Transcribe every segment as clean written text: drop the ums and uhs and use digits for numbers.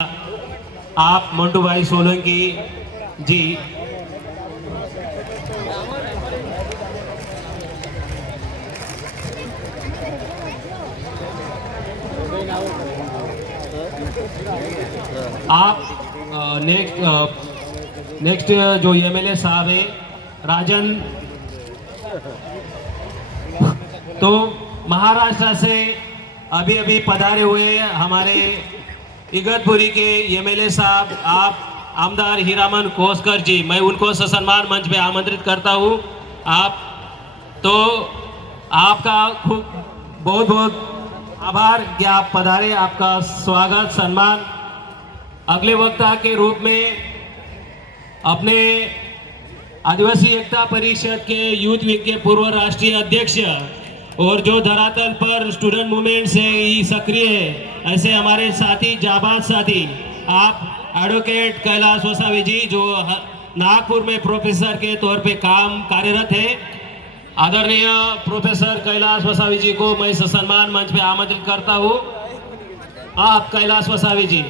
आप मंटू भाई सोलंकी जी। आप नेक्स्ट जो एमएलए साहब है राजन, तो महाराष्ट्र से अभी अभी पधारे हुए हमारे इगतपुरी के एमएलए साहब आप आमदार हीरामन कोसकर जी, मैं उनको ससम्मान मंच पे आमंत्रित करता हूं। आप तो आपका खूब बहुत बहुत आभार कि आप पधारे, आपका स्वागत सम्मान। अगले वक्ता के रूप में अपने आदिवासी एकता परिषद के यूथ विंग के पूर्व राष्ट्रीय अध्यक्ष और जो धरातल पर स्टूडेंट मूवमेंट से ही सक्रिय है, ऐसे हमारे साथी जाबाज साथी आप एडवोकेट कैलाश वसावी जी, जो नागपुर में प्रोफेसर के तौर पे कार्यरत है। आदरणीय प्रोफेसर कैलाश वसावी जी को मैं ससम्मान मंच पे आमंत्रित करता हूँ। आप कैलाश वसावी जी।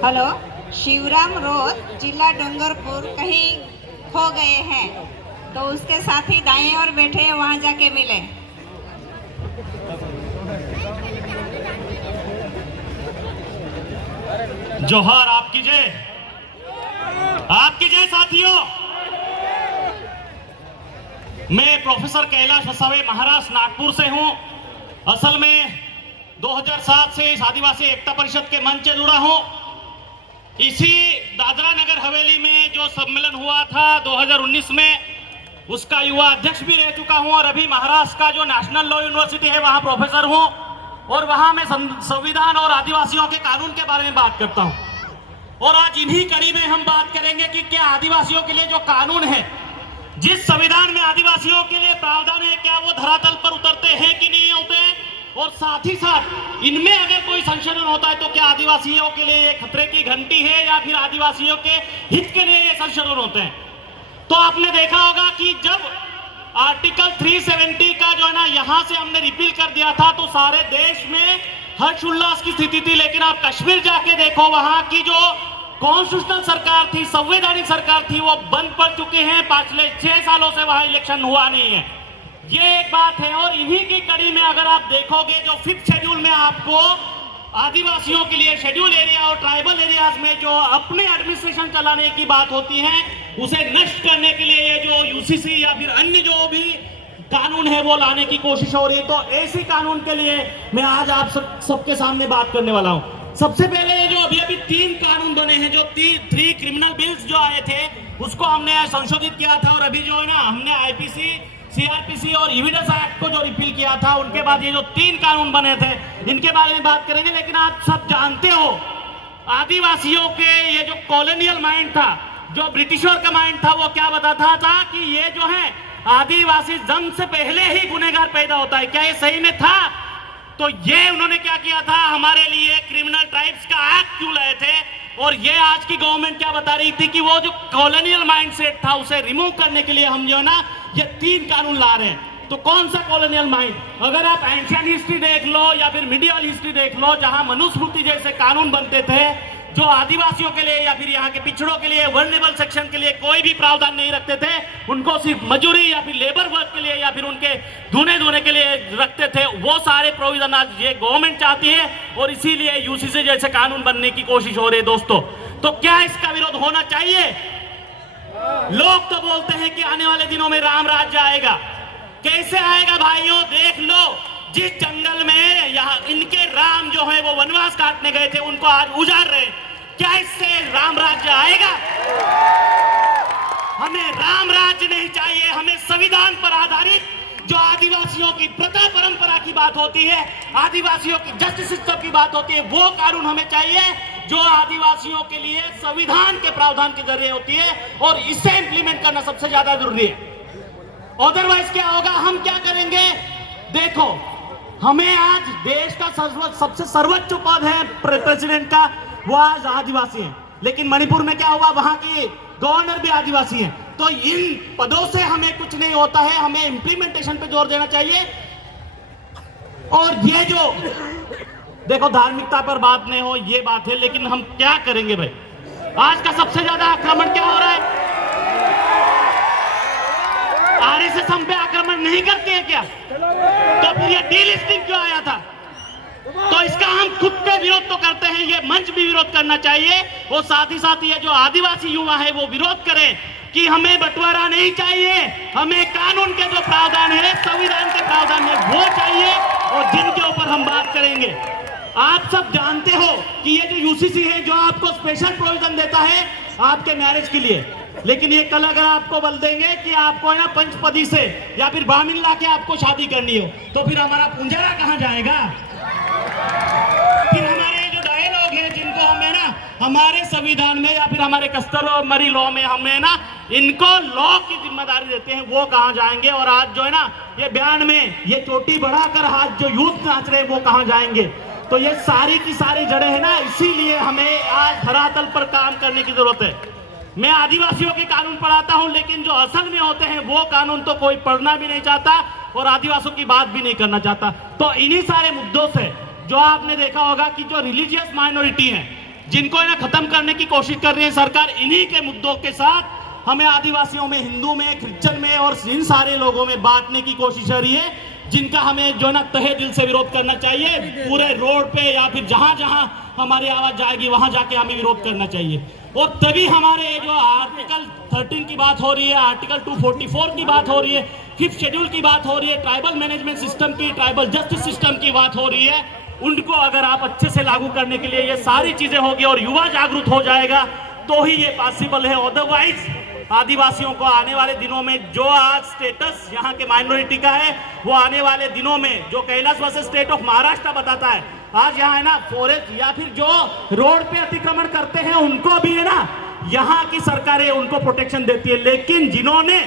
हेलो, शिवराम रोज जिला डूंगरपुर कहीं खो गए हैं, तो उसके साथी दाएं और बैठे हैं, वहां जाके मिले। जोहार आपकी जय, आपकी जय साथियों। मैं प्रोफेसर कैलाश वसावे महाराष्ट्र नागपुर से हूं। असल में 2007 से इस आदिवासी एकता परिषद के मंच से जुड़ा हूं। इसी दादरा नगर हवेली में जो सम्मेलन हुआ था 2019 में, उसका युवा अध्यक्ष भी रह चुका हूं और अभी महाराष्ट्र का जो नेशनल लॉ यूनिवर्सिटी है वहां प्रोफेसर हूं और वहां मैं संविधान और आदिवासियों के कानून के बारे में बात करता हूं। और आज इन्हीं कड़ी में हम बात करेंगे कि क्या आदिवासियों के लिए जो कानून है, जिस संविधान में आदिवासियों के लिए प्रावधान है, क्या वो धरातल पर उतरते हैं कि नहीं होते हैं, और साथ ही साथ इनमें अगर कोई संशोधन होता है तो क्या आदिवासियों के लिए ये खतरे की घंटी है या फिर आदिवासियों के हित के लिए ये संशोधन होते हैं। तो आपने देखा होगा कि जब आर्टिकल 370 का जो है ना यहां से हमने रिपील कर दिया था तो सारे देश में हर्ष उल्लास की स्थिति थी। लेकिन आप कश्मीर जाके देखो, वहां की जो कॉन्स्टिट्यूशनल सरकार थी, संवैधानिक सरकार थी, वो बंद पड़ चुके हैं। पिछले 6 सालों से वहां इलेक्शन हुआ नहीं है। ये एक बात है। और इन्हीं की कड़ी में अगर आप देखोगे, जो 5th शेड्यूल में आपको आदिवासियों के लिए शेड्यूल एरिया और ट्राइबल एरियाज में जो अपने एडमिनिस्ट्रेशन चलाने की बात होती है, उसे नष्ट करने के लिए ये जो यूसीसी या फिर अन्य जो भी कानून है वो लाने की कोशिश हो रही है। तो ऐसी कानून के लिए मैं आज आप सबके सामने बात करने वाला हूं। सबसे पहले जो अभी 3 कानून बने हैं, जो 3 क्रिमिनल बिल्स जो आए थे उसको हमने संशोधित किया था। और अभी जो है ना हमने आईपीसी, सीआरपीसी और एविडेंस एक्ट को जो रिपील किया था, उनके बाद ये जो 3 कानून बने थे, इनके बारे में बात करेंगे। लेकिन आप सब जानते हो, आदिवासियों के ये जो कॉलोनियल माइंड था, जो ब्रिटिशर का माइंड था, वो क्या बताता था कि ये जो है आदिवासी जन्म से पहले ही गुनहगार पैदा होता है। क्या ये सही में था? तो ये उन्होंने क्या किया था, हमारे लिए क्रिमिनल ट्राइब्स का एक्ट क्यों लाए थे। और ये आज की गवर्नमेंट क्या बता रही थी कि वो जो कॉलोनियल माइंडसेट था उसे रिमूव करने के लिए हम जो है ना ये 3 कानून ला रहे हैं। तो कौन सा कॉलोनियल माइंड? अगर आप एंशियंट हिस्ट्री देख लो या फिर मिडियल हिस्ट्री देख लो, जहां मनुस्मृति जैसे कानून बनते थे जो आदिवासियों के लिए या फिर यहाँ के पिछड़ों के लिए, वर्नेबल सेक्शन के लिए कोई भी प्रावधान नहीं रखते थे, उनको सिर्फ मजदूरी या फिर लेबर वर्क के लिए या फिर उनके धोने के लिए रखते थे, वो सारे प्रोविजन आज ये गवर्नमेंट चाहती है और इसीलिए यूसीसी जैसे कानून बनने की कोशिश हो रही है। दोस्तों, तो क्या इसका विरोध होना चाहिए? लोग तो बोलते हैं कि आने वाले दिनों में राम राज्य आएगा। कैसे आएगा भाइयों? देख लो, जिस जंगल में यहाँ इनके राम जो है वो वनवास काटने गए थे, उनको आज उजाड़ रहे। क्या इससे राम राज्य आएगा? हमें राम राज्य नहीं चाहिए, हमें संविधान पर आधारित जो आदिवासियों की प्रथा परंपरा की बात होती है, आदिवासियों की जस्टिस सिस्टम की बात होती है, वो कानून हमें चाहिए जो आदिवासियों के लिए संविधान के प्रावधान के जरिए होती है। और इसे इंप्लीमेंट करना सबसे ज्यादा जरूरी है। अदरवाइज क्या होगा, हम क्या करेंगे? देखो, हमें आज देश का सबसे सर्वोच्च पद है प्रेसिडेंट का, वो आज आदिवासी हैं। लेकिन मणिपुर में क्या हुआ, वहां की गवर्नर भी आदिवासी हैं। तो इन पदों से हमें कुछ नहीं होता है, हमें इंप्लीमेंटेशन पे जोर देना चाहिए। और ये जो देखो धार्मिकता पर बात नहीं हो, ये बात है, लेकिन हम क्या करेंगे भाई? आज का सबसे ज्यादा आक्रमण क्या हो रहा है? आरएसएस हम पे आक्रमण नहीं करते हैं क्या? तो फिर ये डीलिस्टिंग क्यों आया था? तो इसका हम खुद के विरोध तो करते हैं, ये मंच भी विरोध करना चाहिए। और साथ ही साथ ये जो आदिवासी युवा है वो विरोध करें कि हमें बंटवारा नहीं चाहिए, हमें कानून के जो प्रावधान है, संविधान के प्रावधान है वो चाहिए, और जिनके ऊपर हम बात करेंगे। आप सब जानते हो कि ये जो यूसीसी है जो आपको स्पेशल प्रोविजन देता है आपके मैरिज के लिए, लेकिन ये कल अगर आपको बोल देंगे कि आपको है ना पंचपदी से या फिर ब्राह्मण ला के आपको शादी करनी हो, तो फिर हमारा पुंजरा कहाँ जाएगा? फिर हमारे जो डायलॉग है जिनको हमें ना हमारे संविधान में या फिर हमारे कस्टमरी लॉ में हमें ना इनको लॉ की जिम्मेदारी देते हैं, वो कहाँ जाएंगे? और आज जो है ना ये बयान में ये चोटी बढ़ाकर आज जो यूथ नाच रहे हैं वो कहाँ जाएंगे? तो ये सारी की सारी जड़ें है ना, इसीलिए हमें आज धरातल पर काम करने की जरूरत है। मैं आदिवासियों के कानून पढ़ाता हूं, लेकिन जो असल में होते हैं वो कानून तो कोई पढ़ना भी नहीं चाहता और आदिवासियों की बात भी नहीं करना चाहता। तो इन्हीं सारे मुद्दों से जो आपने देखा होगा कि जो रिलीजियस माइनॉरिटी हैं जिनको ना खत्म करने की कोशिश कर रही है सरकार, इन्हीं के मुद्दों के साथ हमें आदिवासियों में, हिंदू में, क्रिश्चियन में और इन सारे लोगों में बांटने की कोशिश हो रही है, जिनका हमें जो ना तहे दिल से विरोध करना चाहिए। पूरे रोड पे या फिर जहां जहां हमारी आवाज जाएगी वहां जाके हमें विरोध करना चाहिए। और तभी हमारे जो आर्टिकल 13 की बात हो रही है, आर्टिकल 244 की बात हो रही है, 5th शेड्यूल की बात हो रही है, ट्राइबल मैनेजमेंट सिस्टम की, ट्राइबल जस्टिस सिस्टम की बात हो रही है, उनको अगर आप अच्छे से लागू करने के लिए ये सारी चीजें होगी और युवा जागरूक हो जाएगा तो ही ये पॉसिबल है। अदरवाइज आदिवासियों को आने वाले दिनों में जो आज स्टेटस यहाँ के माइनॉरिटी का है वो आने वाले दिनों में जो Kailash versus state of Maharashtra बताता है, आज यहाँ है ना फॉरेस्ट या फिर जो रोड पे अतिक्रमण करते हैं उनको भी है ना यहाँ की सरकारें उनको प्रोटेक्शन देती है। लेकिन जिन्होंने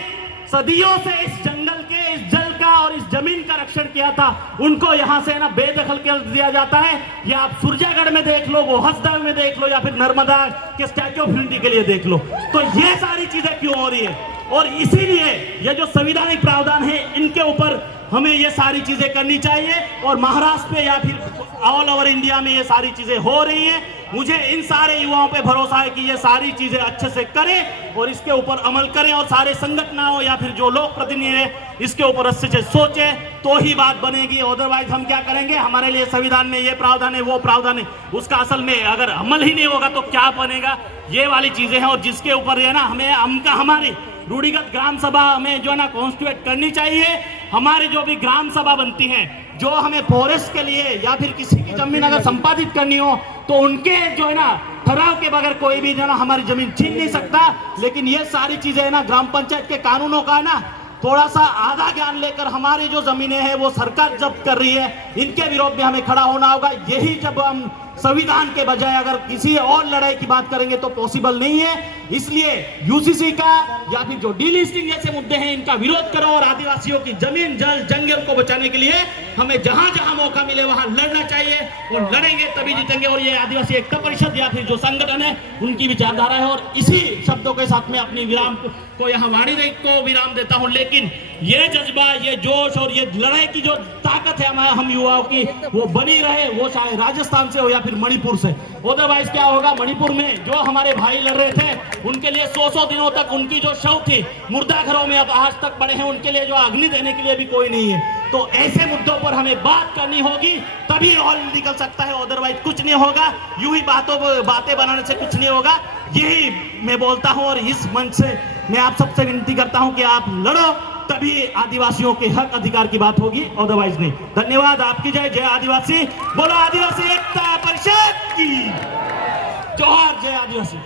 सदियों से इस जंगल के, इस जल का और इस जमीन का रक्षण किया था, उनको यहाँ से ना बेदखल कर दिया जाता है। या आप सूरजागढ़ में देख लो, वो हंसदा में देख लो, या फिर नर्मदा के स्टैच्यू ऑफ यूनिटी के लिए देख लो। तो ये सारी चीजें क्यों हो रही है? और इसीलिए ये जो संवैधानिक प्रावधान है इनके ऊपर हमें ये सारी चीजें करनी चाहिए। और महाराष्ट्र में या फिर ऑल ओवर इंडिया में ये सारी चीजें हो रही हैं। मुझे इन सारे युवाओं पे भरोसा है कि ये सारी चीजें अच्छे से करें और इसके ऊपर अमल करें, और सारे संगठनों या फिर जो लोग प्रतिनिधि हैं इसके ऊपर अच्छे से सोचें तो ही बात बनेगी। अदरवाइज हम क्या करेंगे? हमारे लिए संविधान में ये प्रावधान है, वो प्रावधान है, उसका असल में अगर अमल ही नहीं होगा तो क्या बनेगा? ये वाली चीजें हैं। और जिसके ऊपर है ना हमारी रूढ़िगत ग्राम सभा हमें जो है ना कॉन्स्टिट्यूट करनी चाहिए। हमारी जो भी ग्राम सभा बनती हैं, जो हमें फॉरेस्ट के लिए या फिर किसी की जमीन अगर संपादित करनी हो तो उनके जो है ना ठहराव के बगैर कोई भी जो ना हमारी जमीन छीन नहीं सकता। लेकिन ये सारी चीजें है ना ग्राम पंचायत के कानूनों का है ना थोड़ा सा आधा ज्ञान लेकर हमारी जो जमीनें हैं वो सरकार जब्त कर रही है, इनके विरोध में हमें खड़ा होना होगा। यही जब हम संविधान के बजाय अगर किसी और लड़ाई की बात करेंगे तो पॉसिबल नहीं है। इसलिए यूसीसी का या फिर जो डीलिस्टिंग जैसे मुद्दे हैं इनका विरोध करो और आदिवासियों की जमीन, जल, जंगल को बचाने के लिए हमें जहां जहां मौका मिले वहां लड़ना चाहिए, और लड़ेंगे तभी जीतेंगे। और ये आदिवासी एकता परिषद या फिर जो संगठन है उनकी विचारधारा है। और इसी शब्दों के साथ में अपनी विराम को यहाँ वाणी को विराम देता हूँ। लेकिन ये जज्बा, ये जोश और ये लड़ाई की जो ताकत है हम युवाओं की, वो बनी रहे, वो चाहे राजस्थान से हो या फिर मणिपुर से। अदरवाइज क्या होगा? मणिपुर में जो हमारे भाई लड़ रहे थे उनके लिए 100 दिनों तक उनकी जो शव थी मुर्दा घरों में अब आज तक पड़े हैं, उनके लिए जो अग्नि देने के लिए भी कोई नहीं है। तो ऐसे मुद्दों पर हमें बात करनी होगी, तभी हॉल निकल सकता है। अदरवाइज कुछ नहीं होगा, यूं ही बातें बनाने से कुछ नहीं होगा। यही मैं बोलता हूं और इस मंच से मैं आप सबसे विनती करता हूं कि आप लड़ो, तभी आदिवासियों के हक अधिकार की बात होगी, अदरवाइज नहीं। धन्यवाद। आपकी जय। जय आदिवासी। बोलो आदिवासी एकता परिषद की जोहार। जय आदिवासी।